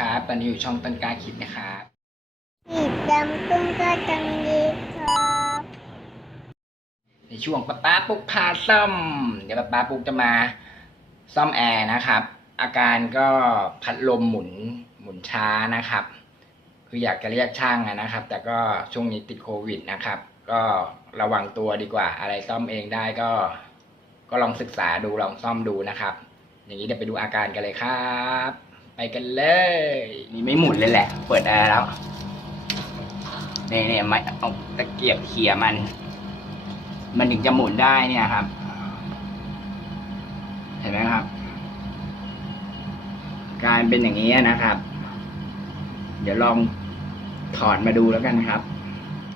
ครับตอนนี้อยู่ช่องต้นกล้าคิดนะครับติดตามตุ้งก็ตังดีครับในช่วงป้าป้าปุ๊กพาซ่อม เดี๋ยวป้าป้าปุ๊กจะมาซ่อมแอร์นะครับ อาการก็พัดลมหมุนหมุนช้านะครับ คืออยากจะเรียกช่างอะนะครับ แต่ก็ช่วงนี้ติดโควิดนะครับ ก็ระวังตัวดีกว่า อะไรซ่อมเองได้ก็ ก็ลองศึกษาดูลองซ่อมดูนะครับ อย่างนี้เดี๋ยวไปดูอาการกันเลยครับ ไปกันเลย นี่ไม่หมุนเลยแหละ เปิดแอร์แล้วเนี่ยเนี่ยไม่เอาตะเกียบเขี่ยมัน มันถึงจะหมุนได้เนี่ยครับ เห็นไหมครับ การเป็นอย่างนี้นะครับ เดี๋ยวลองถอดมาดูแล้วกันครับ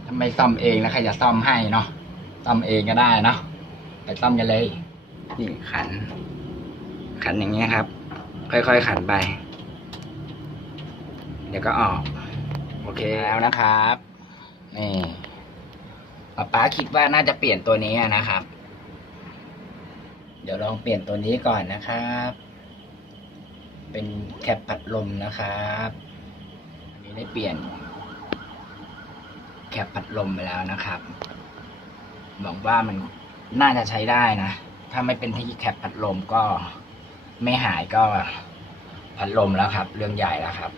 ทำไมซ่อมเองแล้วใครจะซ่อมให้เนาะซ่อมเองก็ได้เนาะไปซ่อมกันเลย นี่ขัน ขันอย่างนี้ยครับ ค่อยๆขันไป ดี๋ยวก็ออก โอเคแล้วนะครับ นี่ป๊าป๊าคิดว่าน่าจะเปลี่ยนตัวนี้นะครับ เดี๋ยวลองเปลี่ยนตัวนี้ก่อนนะครับ เป็นแคปพัดลมนะครับอันนี้ได้เปลี่ยน แคปพัดลมไปแล้วนะครับหวังว่ามันน่าจะใช้ได้นะ ถ้าไม่เป็นที่แคปพัดลมก็ไม่หายก็พัดลมแล้วครับ เรื่องใหญ่แล้วครับ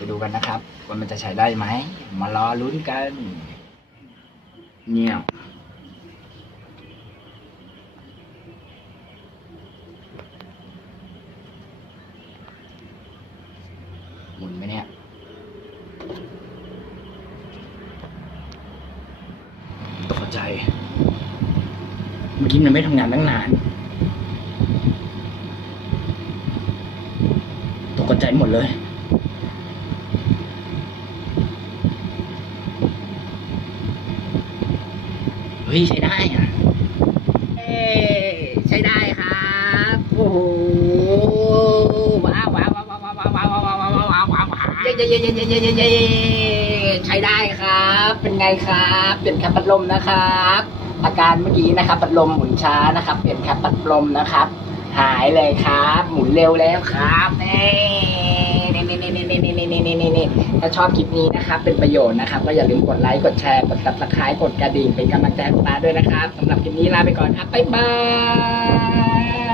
ไปดูกันนะครับ ว่ามันจะใช้ได้ไหม มารอลุ้นกัน เงียบหมุนไหมเนี่ยตกใจ เมื่อกี้มันไม่ทำงานตั้งนานตกใจหมดเลย ฮ้ยใช้ได้อะเอ้ใช้ได้ครับโอ้โหว้าวว้าวว้าวว้าวว้าวว้าวว้าวว้าวว้าวว้าวว้าวว้าวเย้เย้เย้เย้เย้เย้เย้ยใช้ได้ครับ เป็นไงครับเปลี่ยนแคปพัดลมนะครับ อาการเมื่อกี้นะครับพัดลมหมุนช้านะครับ เปลี่ยนแคปพัดลมนะครับ หายเลยครับ หมุนเร็วแล้วครับนี่นี่นี่นี่ นี่นี่นี่นี่นี่นี่ถ้าชอบคลิปนี้นะครับเป็นประโยชน์นะครับก็อย่าลืมกดไลค์กดแชร์กดติดตามกดกระดิ่งเป็นกำลังใจให้ป้าด้วยนะครับสำหรับคลิปนี้ลาไปก่อนครับบ๊ายบาย